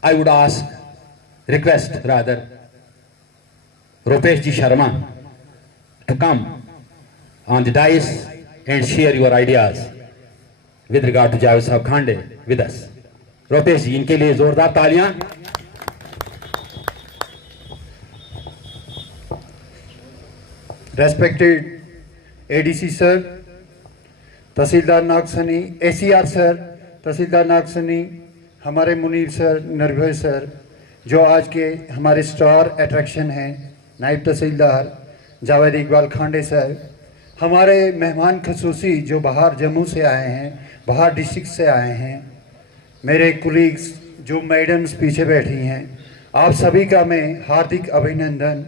I would ask, request rather, Rupesh Ji Sharma to come on the dais and share your ideas with regard to Javed Sahab Khande with us. Rupesh Ji, इनके लिए जोरदार तालियां. Respected ADC sir, तहसीलदार नागसनी, ACR sir, तहसीलदार नागसनी, हमारे Munir sir, निर्भय sir, जो आज के हमारे स्टार अट्रैक्शन हैं, नायब तहसीलदार जावेद इकबाल खांडे सर, हमारे मेहमान खसूसी जो बाहर जम्मू से आए हैं, बाहर डिस्ट्रिक्ट से आए हैं, मेरे कुलीग्स जो मैडम्स पीछे बैठी हैं, आप सभी का मैं हार्दिक अभिनंदन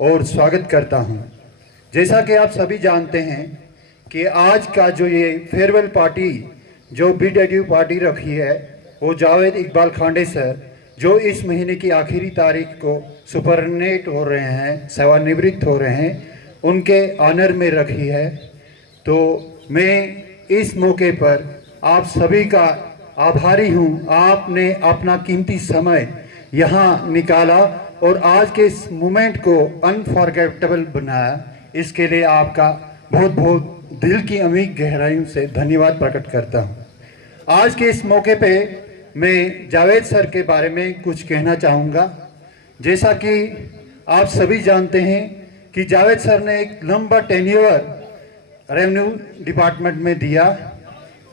और स्वागत करता हूं। जैसा कि आप सभी जानते हैं कि आज का जो ये फेयरवेल पार्टी जो BW पार्टी रखी है, वो जावेद इकबाल खांडे सर जो इस महीने की आखिरी तारीख को सुपरनेट हो रहे हैं, सेवानिवृत्त हो रहे हैं, उनके ऑनर में रखी है। तो मैं इस मौके पर आप सभी का आभारी हूँ। आपने अपना कीमती समय यहाँ निकाला और आज के इस मोमेंट को अनफॉरगेटेबल बनाया। इसके लिए आपका बहुत बहुत दिल की अमीर गहराइयों से धन्यवाद प्रकट करता हूँ। आज के इस मौके पे मैं जावेद सर के बारे में कुछ कहना चाहूँगा। जैसा कि आप सभी जानते हैं कि जावेद सर ने एक लंबा टेन्योर रेवेन्यू डिपार्टमेंट में दिया।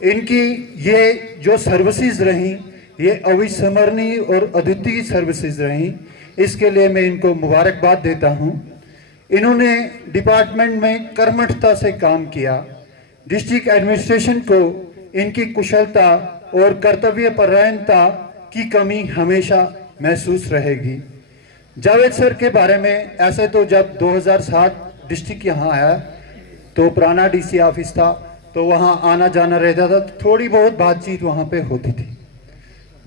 इनकी ये जो सर्विसेज रहीं, ये अविस्मरणीय और अद्वितीय सर्विसेज रहीं। इसके लिए मैं इनको मुबारकबाद देता हूँ। इन्होंने डिपार्टमेंट में कर्मठता से काम किया। डिस्ट्रिक्ट एडमिनिस्ट्रेशन को इनकी कुशलता और कर्तव्यपरायणता की कमी हमेशा महसूस रहेगी। जावेद सर के बारे में ऐसे तो जब 2007 डिस्ट्रिक्ट यहाँ आया तो पुराना DC ऑफिस था, तो वहाँ आना जाना रहता था, तो थोड़ी बहुत बातचीत वहाँ पे होती थी।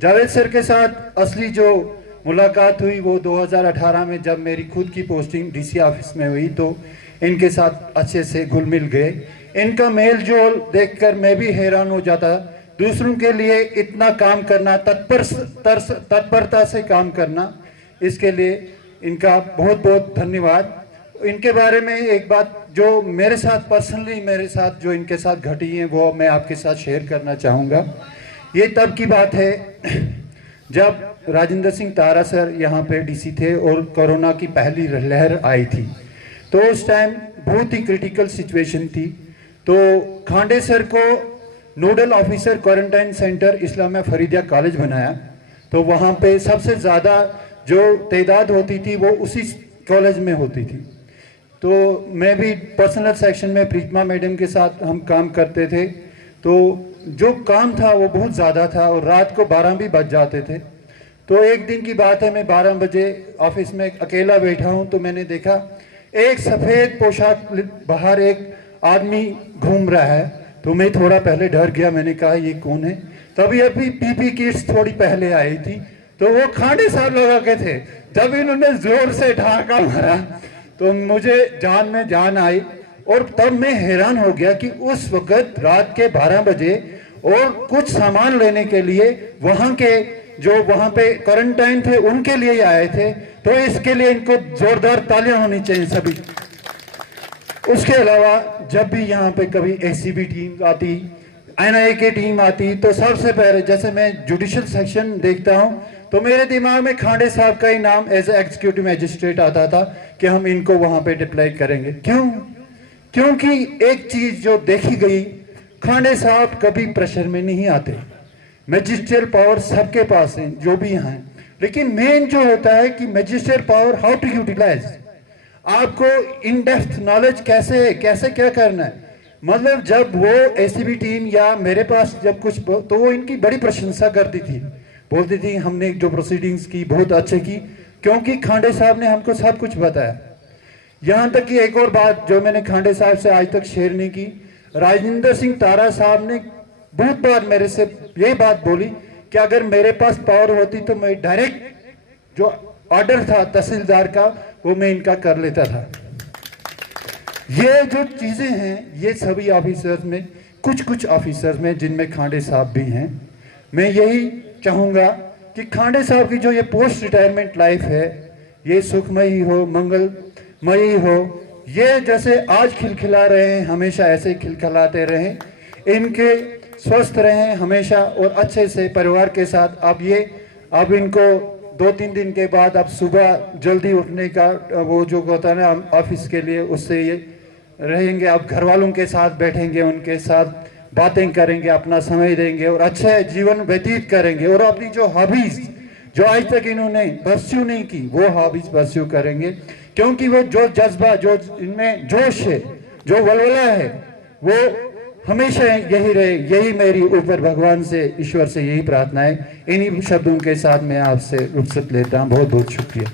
जावेद सर के साथ असली जो मुलाकात हुई वो 2018 में जब मेरी खुद की पोस्टिंग DC ऑफिस में हुई, तो इनके साथ अच्छे से घुल मिल गए। इनका मेल जोल देखकर मैं भी हैरान हो जाता। दूसरों के लिए इतना काम करना, तत्परता से काम करना, इसके लिए इनका बहुत बहुत धन्यवाद। इनके बारे में एक बात जो मेरे साथ पर्सनली मेरे साथ जो इनके साथ घटी है वो मैं आपके साथ शेयर करना चाहूँगा। ये तब की बात है जब राजेंद्र सिंह तारा सर यहाँ पे DC थे और कोरोना की पहली लहर आई थी। तो उस टाइम बहुत ही क्रिटिकल सिचुएशन थी। तो खांडे सर को nodal officer quarantine centre Islamia Faridia college बनाया। तो वहाँ पे सबसे ज़्यादा जो तादाद होती थी वो उसी कॉलेज में होती थी। तो मैं भी पर्सनल सेक्शन में प्रीतमा मैडम के साथ हम काम करते थे। तो जो काम था वो बहुत ज़्यादा था और रात को 12 भी बज जाते थे। तो एक दिन की बात है, मैं 12 बजे ऑफिस में अकेला बैठा हूँ, तो मैंने देखा एक सफ़ेद पोशाक बाहर एक आदमी घूम रहा है। तो मैं थोड़ा पहले डर गया, मैंने कहा ये कौन है। तभी अभी PP किट्स थोड़ी पहले आई थी, तो वो खांडे साहब लगा के थे। जब इन्होंने जोर से ढाका मारा तो मुझे जान में जान आई। और तब मैं हैरान हो गया कि उस वक्त रात के 12 बजे और कुछ सामान लेने के लिए वहाँ के जो वहाँ पे क्वारंटाइन थे उनके लिए आए थे। तो इसके लिए इनको जोरदार तालियां होनी चाहिए सभी। उसके अलावा जब भी यहाँ पे कभी ACB टीम आती, NIA की टीम आती, तो सबसे पहले जैसे मैं जुडिशियल सेक्शन देखता हूँ तो मेरे दिमाग में खांडे साहब का ही नाम एज एग्जीक्यूटिव मैजिस्ट्रेट आता था कि हम इनको वहाँ पे डिप्लॉय करेंगे। क्यों? क्योंकि एक चीज जो देखी गई, खांडे साहब कभी प्रेशर में नहीं आते। मैजिस्ट्रियल पावर सबके पास है जो भी यहाँ है, लेकिन मेन जो होता है कि magisterial power how to utilise. आपको इन डेप्थ नॉलेज कैसे क्या करना है। मतलब जब वो ACB टीम या मेरे पास जब कुछ तो वो इनकी बड़ी प्रशंसा करती थी, बोलती थी हमने जो प्रोसीडिंग्स की बहुत अच्छे की, क्योंकि खांडे साहब ने हमको सब कुछ बताया। यहाँ तक कि एक और बात जो मैंने खांडे साहब से आज तक शेयर नहीं की, राजेंद्र सिंह तारा साहब ने बहुत बार मेरे से ये बात बोली कि अगर मेरे पास पावर होती तो मैं डायरेक्ट जो ऑर्डर था तहसीलदार का वो मैं इनका कर लेता था। ये जो चीजें हैं ये सभी ऑफिसर्स में, कुछ ऑफिसर्स में जिनमें खांडे साहब भी हैं। मैं यही चाहूँगा कि खांडे साहब की जो ये पोस्ट रिटायरमेंट लाइफ है ये सुखमयी हो, मंगलमयी हो। ये जैसे आज खिलखिला रहे हैं हमेशा ऐसे ही खिलखिलाते रहें, इनके स्वस्थ रहें हमेशा और अच्छे से परिवार के साथ। अब इनको 2-3 दिन के बाद अब सुबह जल्दी उठने का वो जो होता है ना ऑफिस के लिए, उससे ये रहेंगे। अब घर वालों के साथ बैठेंगे, उनके साथ बातें करेंगे, अपना समय देंगे और अच्छा जीवन व्यतीत करेंगे। और अपनी जो हॉबीज जो आज तक इन्होंने परस्यू नहीं की वो हॉबीज परस्यू करेंगे, क्योंकि वो जो जज्बा, जो इनमें जोश है, जो वलवला है, वो हमेशा यही रहे। यही मेरी ऊपर भगवान से, ईश्वर से यही प्रार्थना है। इन्हीं शब्दों के साथ मैं आपसे रुखसत लेता हूँ। बहुत बहुत शुक्रिया।